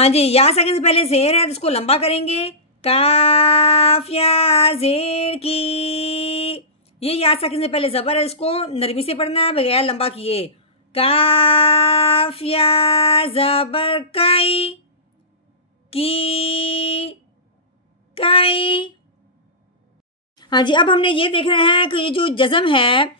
हाँ जी, या साकिन से पहले जेर है तो इसको लंबा करेंगे, काफ या जेर की। ये या साकिन से पहले जबर है, इसको नरमी से पढ़ना है बगैर लंबा किए। काफ या जबर काई की काई। हाँ जी, अब हमने ये देख रहे हैं कि ये जो जज़म है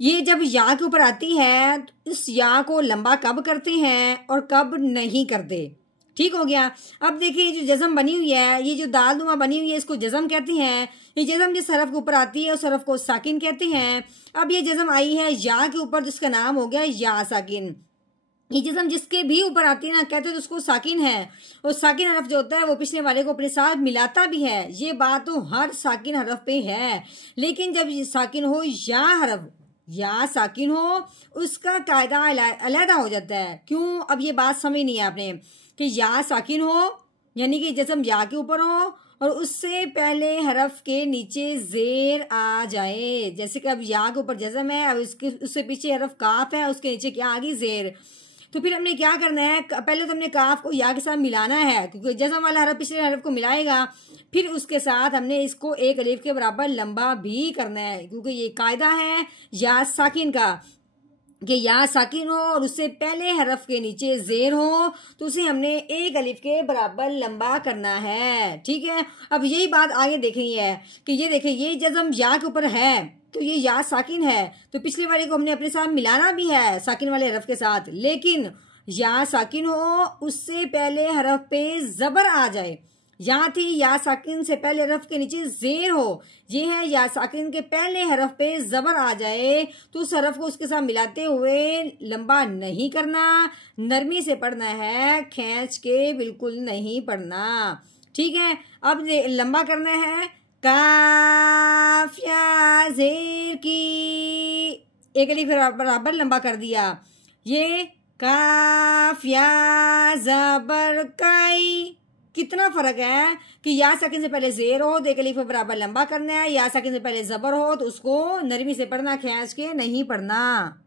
ये जब या के ऊपर आती है तो इस या को लंबा कब करते हैं और कब नहीं करते। ठीक हो गया। अब देखिए ये जो जज़म बनी हुई है, ये जो दालनुमा बनी हुई है, इसको जज़म कहते हैं। ये जज़म जिस हरफ के ऊपर आती है उस हरफ को साकिन कहते हैं। अब ये जज़म आई है या के ऊपर, जिसका नाम हो गया या साकिन। ये जज़म जिसके भी ऊपर आती है ना, कहते हैं तो उसको साकिन है। और साकिन हरफ जो होता है वो पिछले वाले को अपने साथ मिलाता भी है। ये बात तो हर साकिन हरफ पे है, लेकिन जब साकिन हो या हरफ, या साकिन हो, उसका कायदा अलहदा हो जाता है। क्यों? अब ये बात समझ नहीं है आपने कि या साकिन हो यानी कि जज़म या के ऊपर हो और उससे पहले हरफ के नीचे जेर आ जाए। जैसे कि अब या के ऊपर जज़म है, अब उससे पीछे हरफ काफ है, उसके नीचे क्या आ गई? जेर। तो फिर हमने क्या करना है, पहले तो हमने काफ को या के साथ मिलाना है, क्योंकि जज़म वाला हरफ पिछले हरफ को मिलाएगा। फिर उसके साथ हमने इसको एक अलीफ के बराबर लंबा भी करना है, क्योंकि ये कायदा है या साकिन का कि या साकिन हो और उससे पहले हरफ के नीचे जेर हो तो उसे हमने एक अलिफ के बराबर लंबा करना है। ठीक है। अब यही बात आगे देखनी है कि ये देखिए ये जज़म या के ऊपर है तो ये या साकिन है, तो पिछले वाले को हमने अपने साथ मिलाना भी है साकिन वाले हरफ के साथ। लेकिन या साकिन हो उससे पहले हरफ पे जबर आ जाए। यहाँ थी या साकिन से पहले हरफ के नीचे जेर हो, ये है या साकिन के पहले हरफ पे जबर आ जाए तो उस हरफ को उसके साथ मिलाते हुए लंबा नहीं करना, नरमी से पढ़ना है, खींच के बिल्कुल नहीं पढ़ना। ठीक है। अब लंबा करना है, काफ या जेर की, एक अलीफ बराबर लंबा कर दिया। ये काफ या जबर काई, कितना फर्क है कि या साकिन से पहले जेर हो तो एक अलीफ बराबर लंबा करना है, या साकिन से पहले जबर हो तो उसको नरमी से पढ़ना, खींच के नहीं पढ़ना।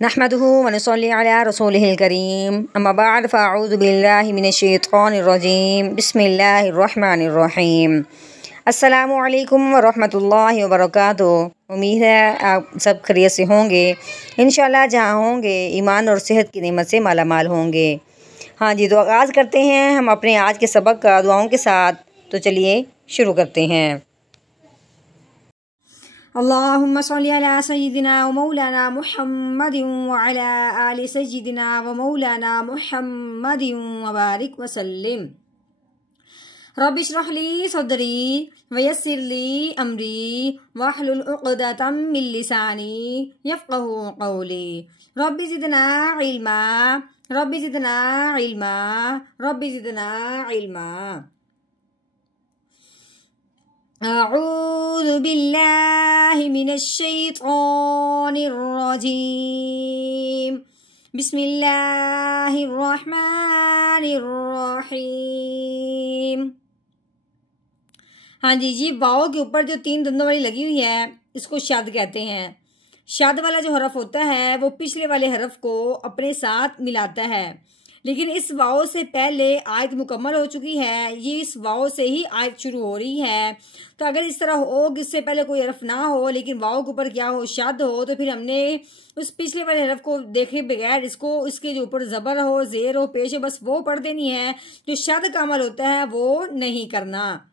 नहमदुहु व नसल्ली अला रसूलिहिल करीम, अम्मा बाद फ़अऊज़ु बिल्लाहि मिनश्शैतानिर रजीम, बिस्मिल्लाहिर रहमानिर रहीम। अस्सलामु अलैकुम व रहमतुल्लाहि व बरकातुहू। उम्मीद है आप सब खैरियत से होंगे। इंशाअल्लाह जहाँ होंगे ईमान और सेहत की नेमत से माला माल होंगे। हाँ जी, तो आगाज़ करते हैं हम अपने आज के सबक का दुआओं के साथ। तो चलिए शुरू करते हैं। अल्लाहुम्मा सल्ली अला सय्यिदिना व मौलाना मुहम्मदिन व अला आलि सय्यिदिना व मौलाना मुहम्मदिन व बारिक व सल्लिम। रब्बि इश्रह ली सदरी व यस्सिर ली अमरी वहलुल उक़दतम मिन लिसानी यफ़क़हू क़ौली। Rabbi ज़िदना इल्मा, rabbi ज़िदना इल्मा, rabbi ज़िदना इल्मा। अऊज़ु बिल्लाहि मिनश शैतानिर रजीम, बिस्मिल्लाहिर रहमानिर रहीम। हाँ जी, ये वाओ के ऊपर जो 3 दंदों वाली लगी हुई है इसको शद कहते हैं। शद वाला जो हरफ होता है वो पिछले वाले हरफ को अपने साथ मिलाता है, लेकिन इस वाओ से पहले आयत मुकम्मल हो चुकी है, ये इस वाओ से ही आयत शुरू हो रही है। तो अगर इस तरह हो कि इससे पहले कोई हरफ ना हो लेकिन वाओ के ऊपर क्या हो, शद हो, तो फिर हमने उस पिछले वाले हरफ को देखे बगैर इसको, इसके जो ऊपर जबर हो, जेर हो, पेश हो, बस वो पढ़ देनी है। जो शद का अमल होता है वो नहीं करना।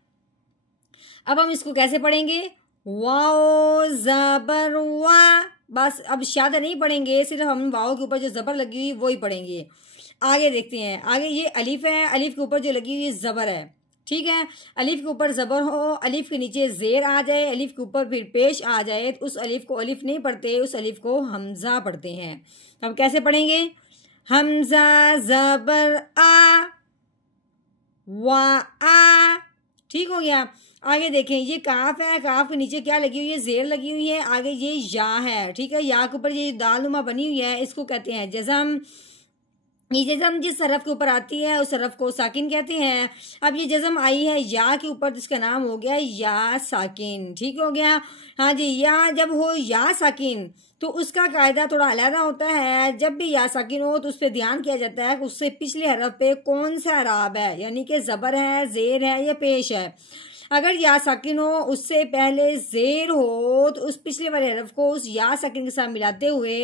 अब हम इसको कैसे पढ़ेंगे? वाओ जबर वा, बस अब शद नहीं पढ़ेंगे, सिर्फ हम वाओ के ऊपर जो जबर लगी हुई वो ही पढ़ेंगे। आगे देखते हैं। आगे ये अलिफ है, अलिफ के ऊपर जो लगी हुई जबर है। ठीक है। अलिफ के ऊपर जबर हो, अलिफ के नीचे जेर आ जाए, अलिफ के ऊपर फिर पेश आ जाए, तो उस अलिफ को अलिफ नहीं पढ़ते, उस अलिफ को हमजा पढ़ते हैं। तो अब कैसे पढ़ेंगे? हमजा जबर आ, वा आ। ठीक हो गया। आगे देखें, ये काफ है, काफ के नीचे क्या लगी हुई है? जेर लगी हुई है। आगे ये या है। ठीक है। या के ऊपर ये दालनुमा बनी हुई है, इसको कहते हैं जज़म। ये जज़म जिस हरफ के ऊपर आती है उस हरफ को साकिन कहते हैं। अब ये जज़म आई है या के ऊपर, जिसका नाम हो गया या साकिन। ठीक हो गया। हाँ जी, या जब हो या साकिन तो उसका कायदा थोड़ा अलग होता है। जब भी या साकिन हो तो उस पर ध्यान किया जाता है कि उससे पिछले हरफ पे कौन सा अराब है, यानी कि ज़बर है, ज़ेर है या पेश है। अगर या साकिन हो उससे पहले ज़ेर हो तो उस पिछले वाले हरफ को उस या साकिन के साथ मिलाते हुए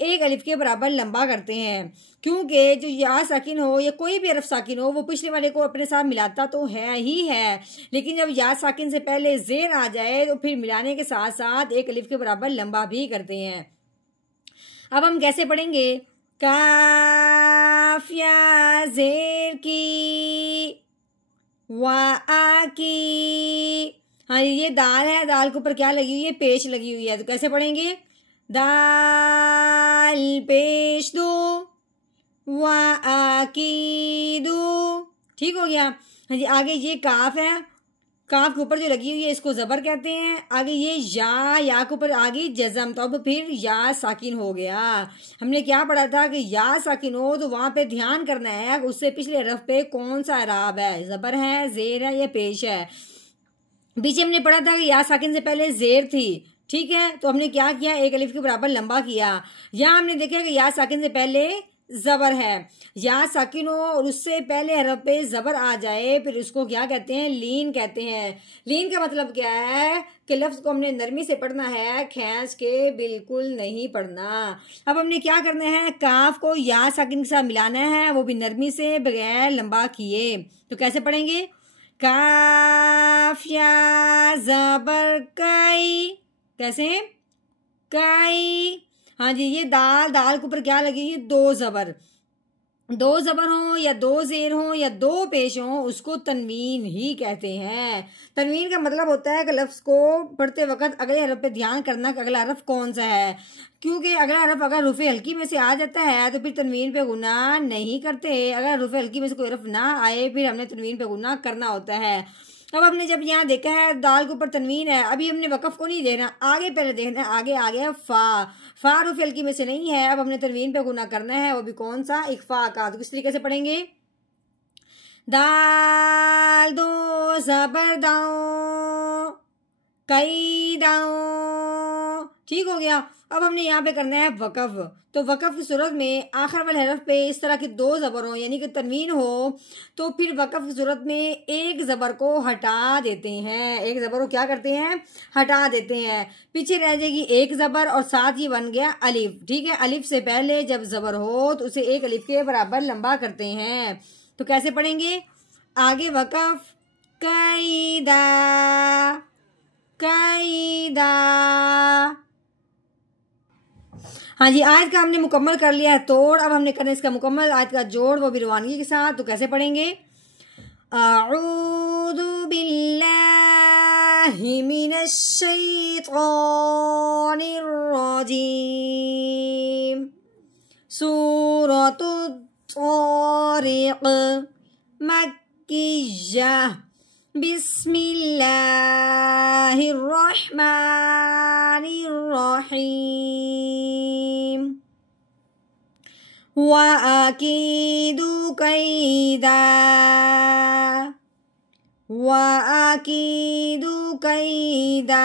एक अलिफ के बराबर लंबा करते हैं, क्योंकि जो या साकिन हो या कोई भी हरफ साकिन हो वो पिछले वाले को अपने साथ मिलाता तो है ही है, लेकिन जब या साकिन से पहले ज़ेर आ जाए तो फिर मिलाने के साथ साथ एक अलिफ के बराबर लंबा भी करते हैं। अब हम कैसे पढ़ेंगे? काफ या ज़ेर की वा की। हाँ, ये दाल है, दाल के ऊपर क्या लगी हुई है? पेश लगी हुई है। तो कैसे पढ़ेंगे? दाल पेश दो वा की दो। ठीक हो गया। हाँ जी, आगे ये काफ है, काफ के ऊपर जो लगी हुई है इसको जबर कहते हैं। आगे ये या के ऊपर आ गई जज़म, तो अब फिर या साकिन हो गया। हमने क्या पढ़ा था कि या साकिन हो तो वहां पे ध्यान करना है उससे पिछले हरफ पे कौन सा अराब है, जबर है, जेर है या पेश है। पीछे हमने पढ़ा था कि या साकिन से पहले जेर थी। ठीक है, तो हमने क्या किया? एक अलिफ के बराबर लंबा किया। यहाँ हमने देखा कि या साकिन से पहले जबर है, या साकिन हो और उससे पहले हरफ पे जबर आ जाए फिर उसको क्या कहते हैं? लीन कहते हैं। लीन का मतलब क्या है कि लफ्ज को हमने नरमी से पढ़ना है, खींच के बिल्कुल नहीं पढ़ना। अब हमने क्या करना है? काफ को या साकिन के साथ मिलाना है, वो भी नरमी से, बगैर लंबा किए। तो कैसे पढ़ेंगे? काफ या जबर कई। कैसे? कई। हाँ जी, ये दाल, दाल के ऊपर क्या लगेगी? दो जबर। दो जबर हो या दो जेर हो या दो पेश हो उसको तनवीन ही कहते हैं। तनवीन का मतलब होता है कि लफ्ज को पढ़ते वक्त अगले हरफ पे ध्यान करना कि अगला हरफ कौन सा है, क्योंकि अगला हरफ अगर रुफे हल्की में से आ जाता है तो फिर तनवीन पे गुना नहीं करते। अगर रुफे हल्की में से कोई हरफ ना आए फिर हमने तनवीन पे गुना करना होता है। अब हमने जब यहाँ देखा है दाल के ऊपर तनवीन है, अभी हमने वकफ को नहीं देखना, आगे पहले देखना है। आगे आ गया फा, फा रुफ हल्की में से नहीं है, अब हमने तनवीन पे गुना करना है, वो भी कौन सा? इख्फा का। तो किस तरीके से पढ़ेंगे? दाल दो जबर दाओ कई दाओ। ठीक हो गया। अब हमने यहाँ पे करना है वकफ। तो वकफ की सूरत में आखिर वाले हरफ पे इस तरह के दो जबर हो यानी कि तनवीन हो तो फिर वकफ की सूरत में एक जबर को हटा देते हैं। एक जबर को क्या करते हैं? हटा देते हैं। पीछे रह जाएगी एक जबर और साथ ही बन गया अलिफ। ठीक है, अलिफ से पहले जब जबर हो तो उसे एक अलिफ के बराबर लंबा करते हैं। तो कैसे पढ़ेंगे? आगे वकफ कायदा कायदा। हाँ जी, आज का हमने मुकम्मल कर लिया है तोड़। अब हमने करना इसका मुकम्मल आज का जोड़, वो भी रवानगी के साथ। तो कैसे पढ़ेंगे? अऊज़ु बिल्लाहि मिनश शैतानिर रजीम। सूरतुत तारिक़ मक्किय्या। बिस्मिल्लाहिर्रहमानिर्रहीम। वअकीदु कैदा वअकीदु कैदा।